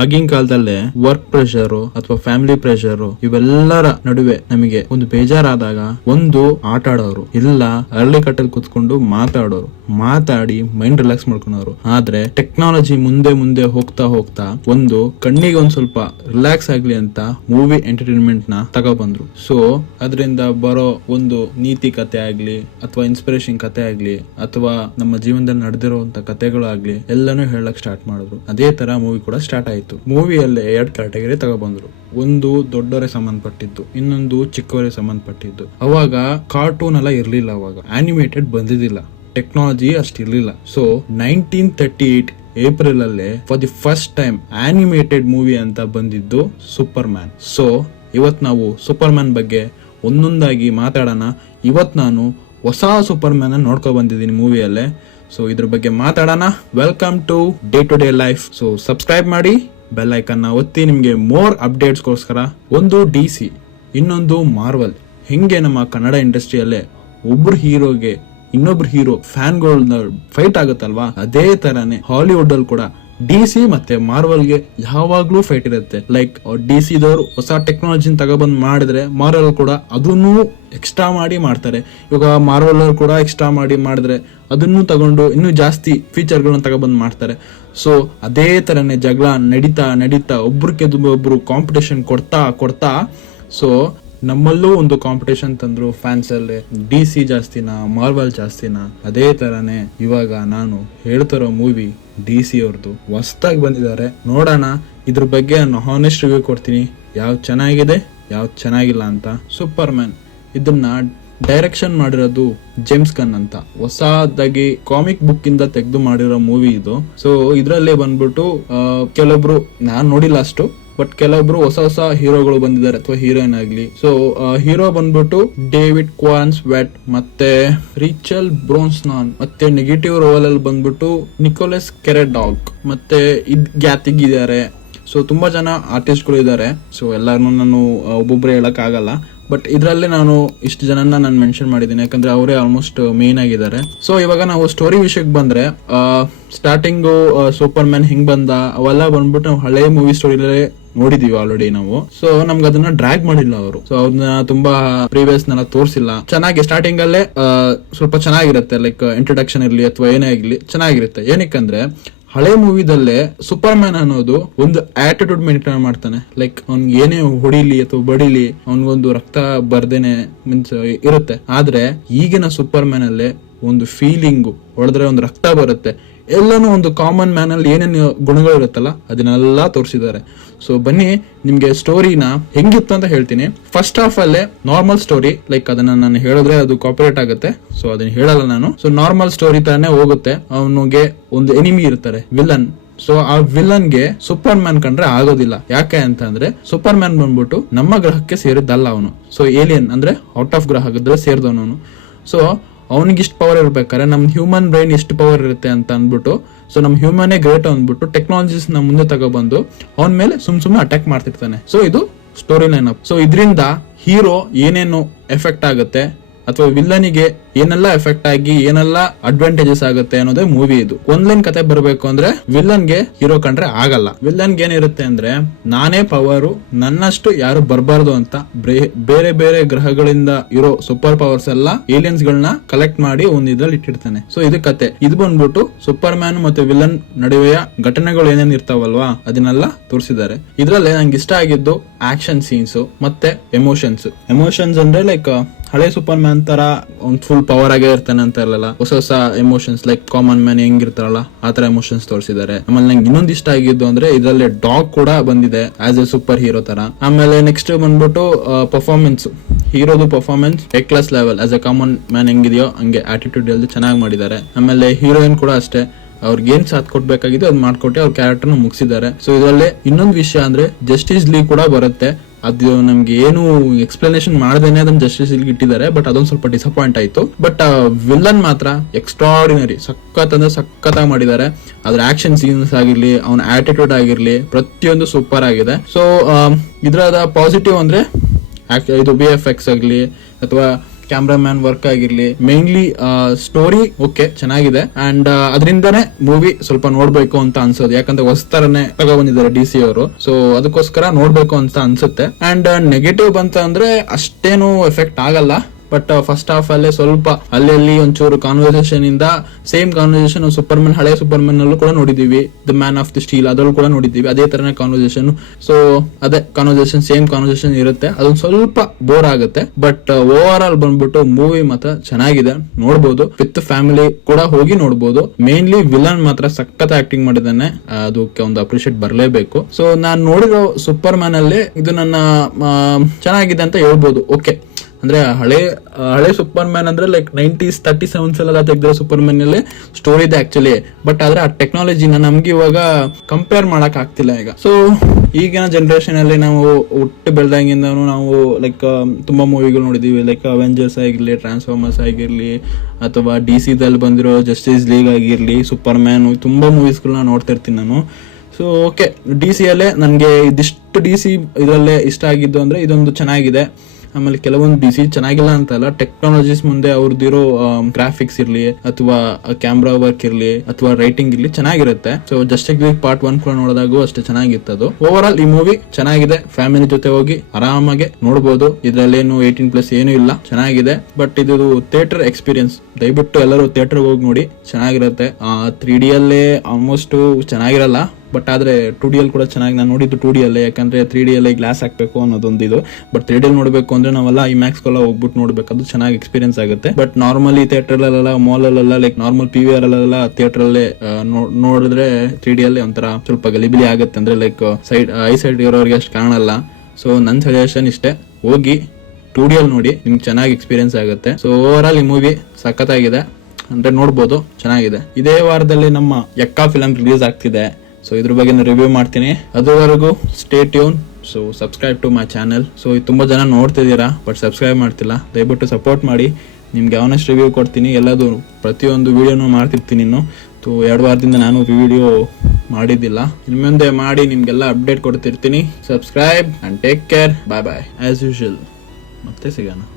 ಆಗಿನ ಕಾಲದಲ್ಲೇ work pressure ಅಥವಾ ಫ್ಯಾಮಿಲಿ ಪ್ರೆಷರ್ ಇವೆಲ್ಲರ ನಡುವೆ ನಮಗೆ ಒಂದು ಬೇಜಾರಾದಾಗ ಒಂದು ಆಟ ಆಡೋರು ಇಲ್ಲ ಅರಳಿ ಕಟ್ಟಲ್ಲಿ ಕುತ್ಕೊಂಡು ಮಾತಾಡಿ ಮೈಂಡ್ ರಿಲ್ಯಾಕ್ಸ್ ಮಾಡ್ಕೊಳೋರು. ಆದ್ರೆ ಟೆಕ್ನಾಲಜಿ ಮುಂದೆ ಮುಂದೆ ಹೋಗ್ತಾ ಹೋಗ್ತಾ ಒಂದು ಕಣ್ಣಿಗೆ ಒಂದ್ ಸ್ವಲ್ಪ ರಿಲ್ಯಾಕ್ಸ್ ಆಗ್ಲಿ ಅಂತ ಮೂವಿ ಎಂಟರ್ಟೈನ್ಮೆಂಟ್ ನ ತಗೊಬಂದ್ರು. ಸೊ ಅದರಿಂದ ಬರೋ ಒಂದು ನೀತಿ ಕತೆ ಆಗ್ಲಿ ಅಥವಾ ಇನ್ಸ್ಪಿರೇಷನ್ ಕತೆ ಆಗ್ಲಿ ಅಥವಾ ನಮ್ಮ ಜೀವನದಲ್ಲಿ ನಡೆದಿರುವಂತ ಕತೆಗಳು ಆಗ್ಲಿ ಎಲ್ಲಾನು ಹೇಳಕ್ ಸ್ಟಾರ್ಟ್ ಮಾಡಿದ್ರು. ಅದೇ ತರ ಮೂವಿ ಕೂಡ ಸ್ಟಾರ್ಟ್ ಆಯ್ತು. ಮೂವಿಯಲ್ಲೇ 2 ಕ್ಯಾಟಗರಿ ತಗೊಬಂದ್ರು. ಒಂದು ದೊಡ್ಡವರೇ ಸಂಬಂಧಪಟ್ಟಿದ್ದು, ಇನ್ನೊಂದು ಚಿಕ್ಕವರೇ ಸಂಬಂಧಪಟ್ಟಿದ್ದು. ಅವಾಗ ಕಾರ್ಟೂನ್ ಎಲ್ಲ ಇರ್ಲಿಲ್ಲ, ಅವಾಗ ಆನಿಮೇಟೆಡ್ ಬಂದಿದ್ದಿಲ್ಲ, ಟೆಕ್ನಾಲಜಿ ಅಷ್ಟಿರ್ಲಿಲ್ಲ. ಸೊ 1938 ಏಪ್ರಿಲ್ ಅಲ್ಲೇ for the first time animated movie ಅಂತ ಬಂದಿದ್ದು ಸೂಪರ್ ಮ್ಯಾನ್. ಸೊ ಇವತ್ ನಾವು ಸೂಪರ್ ಮ್ಯಾನ್ ಬಗ್ಗೆ ಒಂದೊಂದಾಗಿ ಮಾತಾಡೋಣ. ಇವತ್ ನಾನು ಹೊಸ ಸೂಪರ್ ಮ್ಯಾನ್ ನೋಡ್ಕೊ ಬಂದಿದ್ದೀನಿ ಮೂವಿಯಲ್ಲೇ. ಸೊ ಇದ್ರ ಬಗ್ಗೆ ಮಾತಾಡೋಣ. Welcome to day to day life. So subscribe ಮಾಡಿ, ಬೆಲ್ ಐಕನ್ ಒತ್ತಿ ನಿಮ್ಗೆ ಮೋರ್ ಅಪ್ಡೇಟ್ಸ್ಗೋಸ್ಕರ. ಒಂದು DC, ಇನ್ನೊಂದು ಮಾರ್ವಲ್. ಹೆಂಗೆ ನಮ್ಮ ಕನ್ನಡ ಇಂಡಸ್ಟ್ರಿಯಲ್ಲೇ ಒಬ್ರು ಹೀರೋಗೆ ಇನ್ನೊಬ್ರು ಹೀರೋ ಫ್ಯಾನ್ಗಳನ್ನ ಫೈಟ್ ಆಗುತ್ತಲ್ವಾ, ಅದೇ ತರಾನೇ ಹಾಲಿವುಡ್ ಅಲ್ಲಿ ಕೂಡ DC ಮತ್ತೆ ಮಾರ್ವಲ್ಗೆ ಯಾವಾಗ್ಲೂ ಫೈಟ್ ಇರುತ್ತೆ. ಲೈಕ್ DC ದವರು ಹೊಸ ಟೆಕ್ನಾಲಜಿನ ತಗೊಬಂದ್ ಮಾಡಿದ್ರೆ ಮಾರ್ವಲ್ ಕೂಡ ಅದನ್ನು ಎಕ್ಸ್ಟ್ರಾ ಮಾಡಿ ಮಾಡ್ತಾರೆ. ಇವಾಗ ಮಾರ್ವಲ್ ಅವರು ಕೂಡ ಎಕ್ಸ್ಟ್ರಾ ಮಾಡಿದ್ರೆ ಅದನ್ನು ತಗೊಂಡು ಇನ್ನೂ ಜಾಸ್ತಿ ಫೀಚರ್ಗಳನ್ನ ತಗೊಬಂದ್ ಮಾಡ್ತಾರೆ. ಸೊ ಅದೇ ತರನೇ ಜಗಳ ನಡೀತಾ ಒಬ್ರಿಗೆ ಒಬ್ರು ಕಾಂಪಿಟೇಷನ್ ಕೊಡ್ತಾ ಸೊ ನಮ್ಮಲ್ಲೂ ಒಂದು ಕಾಂಪಿಟೇಷನ್ ತಂದ್ರು ಫ್ಯಾನ್ಸ್ ಅಲ್ಲಿ. DC ಜಾಸ್ತಿನಾ ಮಾರ್ವಲ್ ಜಾಸ್ತಿನಾ? ಅದೇ ತರಾನೇ ಇವಾಗ ನಾನು ಹೇಳ್ತಿರೋ ಮೂವಿ DC ಅವ್ರದ್ದು ಹೊಸದಾಗಿ ಬಂದಿದ್ದಾರೆ. ನೋಡೋಣ, ಇದ್ರ ಬಗ್ಗೆ ನಾನು ಹಾನೆಸ್ಟ್ ರಿವ್ಯೂ ಕೊಡ್ತೀನಿ, ಯಾವ್ದು ಚೆನ್ನಾಗಿದೆ ಯಾವ್ದು ಚೆನ್ನಾಗಿಲ್ಲ ಅಂತ. ಸೂಪರ್ ಮ್ಯಾನ್ ಇದನ್ನ ಡೈರೆಕ್ಷನ್ ಮಾಡಿರೋದು ಜೇಮ್ಸ್ ಗನ್ ಅಂತ. ಹೊಸದಾಗಿ ಕಾಮಿಕ್ ಬುಕ್ ಇಂದ ತೆಗೆದು ಮಾಡಿರೋ ಮೂವಿ ಇದು. ಸೊ ಇದ್ರಲ್ಲೇ ಬಂದ್ಬಿಟ್ಟು ಕೆಲವೊಬ್ರು ನಾನ್ ನೋಡಿಲ್ಲ ಅಷ್ಟು, ಬಟ್ ಕೆಲವೊಬ್ರು ಹೊಸ ಹೀರೋಗಳು ಬಂದಿದ್ದಾರೆ ಅಥವಾ ಹೀರೋಯಿನ್ ಆಗ್ಲಿ. ಸೊ ಹೀರೋ ಬಂದ್ಬಿಟ್ಟು ಡೇವಿಡ್ ಕ್ವಾನ್ಸ್ ವೆಟ್ ಮತ್ತೆ ರಿಚಲ್ ಬ್ರೋನ್ಸ್ನಾನ್, ಮತ್ತೆ ನೆಗೆಟಿವ್ ರೋಲ್ ಅಲ್ಲಿ ಬಂದ್ಬಿಟ್ಟು ನಿಕೋಲಸ್ ಕೆರೆಡಾಗ್ ಮತ್ತೆ ಗ್ಯಾತಿಗ್ ಇದ್ದಾರೆ. ಸೊ ತುಂಬಾ ಜನ ಆರ್ಟಿಸ್ಟ್ ಗಳು ಇದ್ದಾರೆ. ಸೊ ಎಲ್ಲಾರನ್ನು ನಾನು ಒಬ್ಬೊಬ್ರೆ ಹೇಳಕ್ ಆಗಲ್ಲ, ಬಟ್ ಇದ್ರಲ್ಲೇ ನಾನು ಇಷ್ಟು ಜನನ ನಾನು ಮೆನ್ಷನ್ ಮಾಡಿದ್ದೀನಿ, ಯಾಕಂದ್ರೆ ಅವರೇ ಆಲ್ಮೋಸ್ಟ್ ಮೇನ್ ಆಗಿದ್ದಾರೆ. ಸೊ ಇವಾಗ ನಾವು ಸ್ಟೋರಿ ವಿಷಯಕ್ಕೆ ಬಂದ್ರೆ, ಸ್ಟಾರ್ಟಿಂಗು ಸೂಪರ್ ಮ್ಯಾನ್ ಹಿಂಗ್ ಬಂದ ಅವೆಲ್ಲ ಬಂದ್ಬಿಟ್ಟು ನಾವು ಹಳೆ ಮೂವಿ ಸ್ಟೋರಿಲೇ ನೋಡಿದೀವಿ ಆಲ್ರೆಡಿ ನಾವು. ಸೊ ನಮ್ಗೆ ಅದನ್ನ ಡ್ರ್ಯಾಗ್ ಮಾಡಿಲ್ಲ ಅವರು. ಸೊ ಅವ್ರನ್ನ ತುಂಬಾ ಪ್ರೀವಿಯಸ್ ನೆಲ್ಲ ತೋರಿಸಿಲ್ಲ. ಚೆನ್ನಾಗಿ ಸ್ಟಾರ್ಟಿಂಗ್ ಅಲ್ಲೇ ಸ್ವಲ್ಪ ಚೆನ್ನಾಗಿರುತ್ತೆ, ಲೈಕ್ ಇಂಟ್ರೊಡಕ್ಷನ್ ಇರ್ಲಿ ಅಥವಾ ಏನೇ ಆಗ್ಲಿ ಚೆನ್ನಾಗಿರುತ್ತೆ. ಏನಕ್ಕಂದ್ರೆ ಹಳೆ ಮೂವಿದಲ್ಲೇ ಸೂಪರ್ ಮ್ಯಾನ್ ಅನ್ನೋದು ಒಂದು ಆಟಿಟ್ಯೂಡ್ ಮೇಂಟೈನ್ ಮಾಡ್ತಾನೆ. ಲೈಕ್ ಅವ್ನ್ಗೆ ಏನೇ ಹೊಡಿಲಿ ಅಥವಾ ಬಡಿಲಿ ಅವ್ನಿಗೊಂದು ರಕ್ತ ಬರ್ದೇನೆ ಮೀನ್ಸ್ ಇರುತ್ತೆ. ಆದ್ರೆ ಈಗಿನ ಸೂಪರ್ ಮ್ಯಾನ್ ಅಲ್ಲೇ ಒಂದು ಫೀಲಿಂಗು, ಹೊಡೆದ್ರೆ ಒಂದು ರಕ್ತ ಬರುತ್ತೆ. ಎಲ್ಲಾನು ಒಂದು ಕಾಮನ್ ಮ್ಯಾನ್ ಅಲ್ಲಿ ಏನೇನು ಗುಣಗಳು ಇರುತ್ತಲ್ಲ ಅದನ್ನೆಲ್ಲ ತೋರಿಸಿದ್ದಾರೆ. ಸೊ ಬನ್ನಿ ನಿಮ್ಗೆ ಸ್ಟೋರಿನ ಹೆಂಗಿತ್ತು ಅಂತ ಹೇಳ್ತೀನಿ. ಫಸ್ಟ್ ಹಾಫ್ ಅಲ್ಲೇ ನಾರ್ಮಲ್ ಸ್ಟೋರಿ, ಲೈಕ್ ಅದನ್ನ ನಾನು ಹೇಳಿದ್ರೆ ಅದು ಕಾಪಿರೇಟ್ ಆಗುತ್ತೆ, ಸೊ ಅದನ್ನ ಹೇಳಲ್ಲ ನಾನು. ಸೊ ನಾರ್ಮಲ್ ಸ್ಟೋರಿ ತರನೇ ಹೋಗುತ್ತೆ. ಅವನಿಗೆ ಒಂದು ಎನಿಮಿ ಇರ್ತಾರೆ, ವಿಲನ್. ಸೊ ಆ ವಿಲನ್ಗೆ ಸೂಪರ್ ಮ್ಯಾನ್ ಕಂಡ್ರೆ ಆಗೋದಿಲ್ಲ. ಯಾಕೆ ಅಂತ ಅಂದ್ರೆ ಸೂಪರ್ ಮ್ಯಾನ್ ಬಂದ್ಬಿಟ್ಟು ನಮ್ಮ ಗ್ರಹಕ್ಕೆ ಸೇರಿದ್ದಲ್ಲ ಅವನು. ಸೊ ಏಲಿಯನ್ ಅಂದ್ರೆ ಔಟ್ ಆಫ್ ಗ್ರಹಕ್ಕೆ ಸೇರಿದವನು. ಸೊ ಅವನಿಗೆ ಇಷ್ಟು ಪವರ್ ಇರ್ಬೇಕಾದ್ರೆ ನಮ್ ಹ್ಯೂಮನ್ ಬ್ರೈನ್ ಎಷ್ಟು ಪವರ್ ಇರುತ್ತೆ ಅಂತ ಅಂದ್ಬಿಟ್ಟು, ಸೊ ನಮ್ ಹ್ಯೂಮನ್ ಗ್ರೇಟ್ ಅಂದ್ಬಿಟ್ಟು ಟೆಕ್ನಾಲಜೀಸ್ ನ ಮುಂದೆ ತಗೊಬಂದು ಅವನ ಮೇಲೆ ಸುಮ್ನೆ ಅಟ್ಯಾಕ್ ಮಾಡ್ತಿರ್ತಾನೆ. ಸೊ ಇದು ಸ್ಟೋರಿ ಲೈನ್ ಅಪ್. ಸೊ ಇದರಿಂದ ಹೀರೋ ಏನೇನು ಎಫೆಕ್ಟ್ ಆಗುತ್ತೆ ಅಥವಾ ವಿಲ್ಲನಿಗೆ ಏನೆಲ್ಲ ಎಫೆಕ್ಟ್ ಆಗಿ ಏನೆಲ್ಲ ಅಡ್ವಾಂಟೇಜಸ್ ಆಗುತ್ತೆ ಅನ್ನೋದೇ ಮೂವಿ ಇದು. ಒಂದ್ಲೈನ್ ಕತೆ ಬರಬೇಕು ಅಂದ್ರೆ ವಿಲ್ಲನ್ಗೆ ಹೀರೋ ಕಂಡ್ರೆ ಆಗಲ್ಲ. ವಿಲ್ಲನ್ಗೆ ಏನಿರುತ್ತೆ ಅಂದ್ರೆ ನಾನೇ ಪವರು, ನನ್ನಷ್ಟು ಯಾರು ಬರಬಾರ್ದು ಅಂತ ಬೇರೆ ಬೇರೆ ಗ್ರಹಗಳಿಂದ ಇರೋ ಸೂಪರ್ ಪವರ್ಸ್ ಎಲ್ಲ ಏಲಿಯನ್ಸ್ ಗಳನ್ನ ಕಲೆಕ್ಟ್ ಮಾಡಿ ಒಂದ್ ಇದ್ರಲ್ಲಿ ಇಟ್ಟಿರ್ತಾನೆ. ಸೊ ಇದು ಕತೆ. ಇದು ಬಂದ್ಬಿಟ್ಟು ಸೂಪರ್ ಮ್ಯಾನ್ ಮತ್ತೆ ವಿಲ್ಲನ್ ನಡುವೆಯ ಘಟನೆಗಳು ಏನೇನ್ ಇರ್ತಾವಲ್ವಾ ಅದನ್ನೆಲ್ಲ ತೋರಿಸಿದ್ದಾರೆ. ಇದ್ರಲ್ಲಿ ನಂಗೆ ಇಷ್ಟ ಆಗಿದ್ದು ಆಕ್ಷನ್ ಸೀನ್ಸ್ ಮತ್ತೆ ಎಮೋಷನ್ಸ್ ಅಂದ್ರೆ ಲೈಕ್ ಹಳೆ ಸೂಪರ್ ಮ್ಯಾನ್ ತರ ಒಂದ್ ಫುಲ್ ಪವರ್ ಆಗೇ ಇರ್ತಾನೆ ಅಂತ ಇರಲ್ಲ. ಹೊಸ ಎಮೋಷನ್ಸ್ ಲೈಕ್ ಕಾಮನ್ ಮ್ಯಾನ್ ಹೆಂಗಿರ್ತಾರಲ್ಲ ಆತರ ಎಮೋಷನ್ಸ್ ತೋರಿಸಿದ್ದಾರೆ. ಆಮೇಲೆ ನಂಗೆ ಇನ್ನೊಂದು ಇಷ್ಟ ಆಗಿದ್ದು ಅಂದ್ರೆ ಇದ್ರಲ್ಲಿ ಡಾಗ್ ಕೂಡ ಬಂದಿದೆ ಆಸ್ ಎ ಸೂಪರ್ ಹೀರೋ ತರ. ಆಮೇಲೆ ನೆಕ್ಸ್ಟ್ ಬಂದ್ಬಿಟ್ಟು ಪರ್ಫಾರ್ಮೆನ್ಸ್, ಹೀರೋದು performance A class level. As a common man ಹೆಂಗಿದೆಯೋ ಹಂಗೆ ಆಟಿಟ್ಯೂಡ್ ಎಲ್ಲ ಚೆನ್ನಾಗಿ ಮಾಡಿದ್ದಾರೆ. ಆಮೇಲೆ ಹೀರೋಯಿನ್ ಕೂಡ ಅಷ್ಟೇ, ಅವ್ರಿಗೆ ಏನ್ ಸಾಥ್ ಕೊಡ್ಬೇಕಾಗಿದ್ದು ಅದ್ ಮಾಡ್ಕೊಟ್ಟೆ ಅವ್ರ ಕ್ಯಾರೆಕ್ಟರ್ ಮುಗಿಸಿದ್ದಾರೆ. ಸೊ ಇದರಲ್ಲಿ ಇನ್ನೊಂದು ವಿಷಯ ಅಂದ್ರೆ ಜಸ್ಟಿಸ್ ಲೀಗ್ ಕೂಡ ಬರುತ್ತೆ. ಅದು ನಮ್ಗೆ ಏನು ಎಕ್ಸ್ಪ್ಲನೇಷನ್ ಮಾಡದೇನೆ ಅದನ್ನ ಜಸ್ಟಿಸ್ ಲೀಗ್ ಇಟ್ಟಿದ್ದಾರೆ, ಬಟ್ ಅದೊಂದು ಸ್ವಲ್ಪ ಡಿಸಪಾಯಿಂಟ್ ಆಯ್ತು. ಬಟ್ ವಿಲ್ಲನ್ ಮಾತ್ರ ಎಕ್ಸ್ಟ್ರಾರ್ಡಿನರಿ, ಸಖತ್ತಾಗಿ ಮಾಡಿದ್ದಾರೆ. ಅದ್ರ ಆಕ್ಷನ್ ಸೀನ್ಸ್ ಆಗಿರ್ಲಿ, ಅವನ ಆಟಿಟ್ಯೂಡ್ ಆಗಿರ್ಲಿ, ಪ್ರತಿಯೊಂದು ಸೂಪರ್ ಆಗಿದೆ. ಸೊ ಇದ್ರದ ಪಾಸಿಟಿವ್ ಅಂದ್ರೆ ಇದು VFX ಆಗ್ಲಿ ಅಥವಾ ಕ್ಯಾಮ್ರಾಮ್ಯಾನ್ ವರ್ಕ್ ಆಗಿರ್ಲಿ, ಮೇನ್ಲಿ ಸ್ಟೋರಿ ಓಕೆ ಚೆನ್ನಾಗಿದೆ ಅಂಡ್ ಅದರಿಂದಾನೇ ಮೂವಿ ಸ್ವಲ್ಪ ನೋಡ್ಬೇಕು ಅಂತ ಅನ್ಸೋದು. ಯಾಕಂದ್ರೆ ಹೊಸ್ತರನೇ ತಗೊಬಂದಿದ್ದಾರೆ DC ಅವರು, ಸೊ ಅದಕ್ಕೋಸ್ಕರ ನೋಡ್ಬೇಕು ಅಂತ ಅನ್ಸುತ್ತೆ. ಅಂಡ್ ನೆಗೆಟಿವ್ ಬಂತ ಅಂದ್ರೆ ಅಷ್ಟೇನು ಎಫೆಕ್ಟ್ ಆಗಲ್ಲ. ಬಟ್ ಫಸ್ಟ್ ಹಾಫ್ ಅಲ್ಲೇ ಸ್ವಲ್ಪ ಅಲ್ಲಿ ಒಂಚೂರು ಕಾನ್ವರ್ಸೇಷನ್ ಇಂದ ಸೇಮ್ ಕಾನ್ವರ್ಸೇಷನ್ ಸೂಪರ್ಮನ್, ಹಳೆ ಸೂಪರ್ಮನ್ ಅಲ್ಲೂ ಕೂಡ ನೋಡಿದೀವಿ, the man of the steel ಅದ್ರಲ್ಲೂ ಕೂಡ ನೋಡಿದೀವಿ, ಅದೇ ತರನೇ ಕಾನ್ವರ್ಸೇಷನ್. ಸೊ ಅದೇ ಕಾನ್ವರ್ಸೇಷನ್ ಸೇಮ್ ಕಾನ್ವರ್ಸೇಷನ್ ಇರುತ್ತೆ, ಅದೊಂದು ಸ್ವಲ್ಪ ಬೋರ್ ಆಗುತ್ತೆ. ಬಟ್ ಓವರ್ ಆಲ್ ಬಂದ್ಬಿಟ್ಟು ಮೂವಿ ಮಾತ್ರ ಚೆನ್ನಾಗಿದೆ, ನೋಡ್ಬೋದು. ವಿತ್ ಫ್ಯಾಮಿಲಿ ಕೂಡ ಹೋಗಿ ನೋಡ್ಬೋದು. ಮೇನ್ಲಿ ವಿಲನ್ ಮಾತ್ರ ಸಖತ್ ಆಕ್ಟಿಂಗ್ ಮಾಡಿದ್ದಾನೆ, ಅದಕ್ಕೆ ಒಂದು ಅಪ್ರಿಶಿಯೇಟ್ ಬರಲೇಬೇಕು. ಸೊ ನಾನ್ ನೋಡಿರೋ ಸೂಪರ್ ಮ್ಯಾನ್ ಅಲ್ಲಿ ಇದು ನನ್ನ ಚೆನ್ನಾಗಿದೆ ಅಂತ ಹೇಳ್ಬೋದು. ಓಕೆ ಅಂದ್ರೆ ಹಳೆ ಸೂಪರ್ ಮ್ಯಾನ್ ಅಂದ್ರೆ ಲೈಕ್ 90s 37s ಎಲ್ಲ ತೆಗೆದಿರೋ ಸೂಪರ್ ಮ್ಯಾನ್ ಅಲ್ಲಿ ಸ್ಟೋರಿ ಇದೆ ಆಕ್ಚುಲಿ. ಬಟ್ ಆದ್ರೆ ಆ ಟೆಕ್ನಾಲಜಿನ ನಮ್ಗೆ ಇವಾಗ ಕಂಪೇರ್ ಮಾಡಕ್ ಆಗ್ತಿಲ್ಲ ಈಗ. ಸೊ ಈಗಿನ ಜನರೇಷನ್ ಅಲ್ಲಿ ನಾವು ಹುಟ್ಟು ಬೆಳ್ದಂಗಿಂದನು ನಾವು ಲೈಕ್ ತುಂಬಾ ಮೂವಿಗಳು ನೋಡಿದೀವಿ, ಲೈಕ್ ಅವೆಂಜರ್ಸ್ ಆಗಿರ್ಲಿ, ಟ್ರಾನ್ಸ್ಫಾರ್ಮರ್ಸ್ ಆಗಿರ್ಲಿ, ಅಥವಾ DC ದಲ್ಲಿ ಬಂದಿರೋ ಜಸ್ಟಿಸ್ ಲೀಗ್ ಆಗಿರ್ಲಿ, ಸೂಪರ್ ಮ್ಯಾನ್, ತುಂಬಾ ಮೂವೀಸ್ಗಳನ್ನ ನೋಡ್ತಾ ಇರ್ತೀನಿ ನಾನು. ಸೊ ಓಕೆ, DC ಅಲ್ಲೇ ನನಗೆ ಇದಿಷ್ಟು DC ಇದರಲ್ಲೇ ಇಷ್ಟ ಆಗಿದ್ದು ಅಂದ್ರೆ ಇದೊಂದು ಚೆನ್ನಾಗಿದೆ. ಆಮೇಲೆ ಕೆಲವೊಂದು DC ಚೆನ್ನಾಗಿಲ್ಲ ಅಂತಲ್ಲ, ಟೆಕ್ನಾಲಜೀಸ್ ಮುಂದೆ ಅವ್ರದ್ದಿರೋ ಗ್ರಾಫಿಕ್ಸ್ ಇರ್ಲಿ, ಅಥವಾ ಕ್ಯಾಮ್ರಾ ವರ್ಕ್ ಇರ್ಲಿ, ಅಥವಾ ರೈಟಿಂಗ್ ಇರ್ಲಿ ಚೆನ್ನಾಗಿರುತ್ತೆ. ಸೊ ಜಸ್ಟಿಸ್ ಲೀಗ್ ಪಾರ್ಟ್ 1 ಕೂಡ ನೋಡಿದಾಗೂ ಅಷ್ಟೇ ಚೆನ್ನಾಗಿತ್ತು ಅದು. ಓವರ್ ಆಲ್ ಈ ಮೂವಿ ಚೆನ್ನಾಗಿದೆ, ಫ್ಯಾಮಿಲಿ ಜೊತೆ ಹೋಗಿ ಆರಾಮಾಗಿ ನೋಡ್ಬೋದು. ಇದ್ರಲ್ಲೇನು 18+ ಏನು ಇಲ್ಲ, ಚೆನ್ನಾಗಿದೆ. ಬಟ್ ಇದು ಥಿಯೇಟರ್ ಎಕ್ಸ್ಪೀರಿಯನ್ಸ್, ದಯವಿಟ್ಟು ಎಲ್ಲರೂ ಥಿಯೇಟರ್ ಹೋಗಿ ನೋಡಿ, ಚೆನ್ನಾಗಿರುತ್ತೆ. 3D ಅಲ್ಲೇ ಆಲ್ಮೋಸ್ಟ್ ಚೆನ್ನಾಗಿರಲ್ಲ, ಬಟ್ ಆದ್ರೆ 2D ಅಲ್ಲಿ ಕೂಡ ಚೆನ್ನಾಗಿ ನಾನು ನೋಡಿದ್ದು 2D ಅಲ್ಲೇ, ಯಾಕಂದ್ರೆ 3D ಅಲ್ಲಿ ಗ್ಲಾಸ್ ಹಾಕ್ಬೇಕು ಅನ್ನೋದೊಂದು ಇದು. ಬಟ್ 3D ಅಲ್ಲಿ ನೋಡ್ಬೇಕು ಅಂದ್ರೆ ನಾವೆಲ್ಲ IMAX ಹೋಗ್ಬಿಟ್ಟು ನೋಡ್ಬೇಕು, ಅದು ಚೆನ್ನಾಗಿ ಎಕ್ಸ್ಪೀರಿಯನ್ಸ್ ಆಗುತ್ತೆ. ಬಟ್ ನಾರ್ಮಲಿ ಥಿಯೇಟರ್ ಅಲ್ಲೆಲ್ಲ, ಮಾಲ್ ಅಲ್ಲೆಲ್ಲ, ಲೈಕ್ ನಾರ್ಮಲ್ PVR ಅಲ್ಲೆಲ್ಲ ಥಿಯೇಟರ್ ಅಲ್ಲೇ ನೋಡಿದ್ರೆ 3D ಅಲ್ಲಿ ಒಂಥರ ಸ್ವಲ್ಪ ಗಲಿಬಿಲಿ ಆಗುತ್ತೆ. ಅಂದ್ರೆ ಲೈಕ್ ಐ ಸೈಡ್ ಇರೋರಿಗೆ ಅಷ್ಟು ಕಾಣಲ್ಲ. ಸೊ ನನ್ನ ಸಜೆಷನ್ ಇಷ್ಟೇ, ಹೋಗಿ 2D ಅಲ್ಲಿ ನೋಡಿ, ನಿಮ್ಗೆ ಚೆನ್ನಾಗಿ ಎಕ್ಸ್ಪೀರಿಯನ್ಸ್ ಆಗುತ್ತೆ. ಸೊ ಓವರ್ ಆಲ್ ಈ ಮೂವಿ ಸಖತ್ತಾಗಿದೆ, ಅಂದ್ರೆ ನೋಡ್ಬೋದು, ಚೆನ್ನಾಗಿದೆ. ಇದೇ ವಾರದಲ್ಲಿ ನಮ್ಮ ಯಕ್ಕಾ ಫಿಲಂ ರಿಲೀಸ್ ಆಗ್ತಿದೆ. ಸೊ ಇದ್ರ ಬಗ್ಗೆ ರಿವ್ಯೂ ಮಾಡ್ತೀನಿ. ಅದುವರೆಗೂ stay tune. So subscribe to my channel. So ತುಂಬಾ ಜನ ನೋಡ್ತಿದ್ದೀರಾ ಬಟ್ ಸಬ್ಸ್ಕ್ರೈಬ್ ಮಾಡ್ತಿಲ್ಲ, ದಯವಿಟ್ಟು ಸಪೋರ್ಟ್ ಮಾಡಿ. ನಿಮ್ಗೆ ಅವನಷ್ಟು ರಿವ್ಯೂ ಕೊಡ್ತೀನಿ, ಎಲ್ಲದು ಪ್ರತಿಯೊಂದು ವಿಡಿಯೋನು ಮಾಡ್ತಿರ್ತೀನಿ. ಇನ್ನು 2 ವಾರದಿಂದ ನಾನು ವಿಡಿಯೋ ಮಾಡಿದ್ದಿಲ್ಲ, ಇನ್ನು ಮುಂದೆ ಮಾಡಿ ನಿಮ್ಗೆಲ್ಲ ಅಪ್ಡೇಟ್ ಕೊಡ್ತಿರ್ತೀನಿ. Subscribe and take care. Bye bye. As usual ಮತ್ತೆ ಸಿಗೋಣ.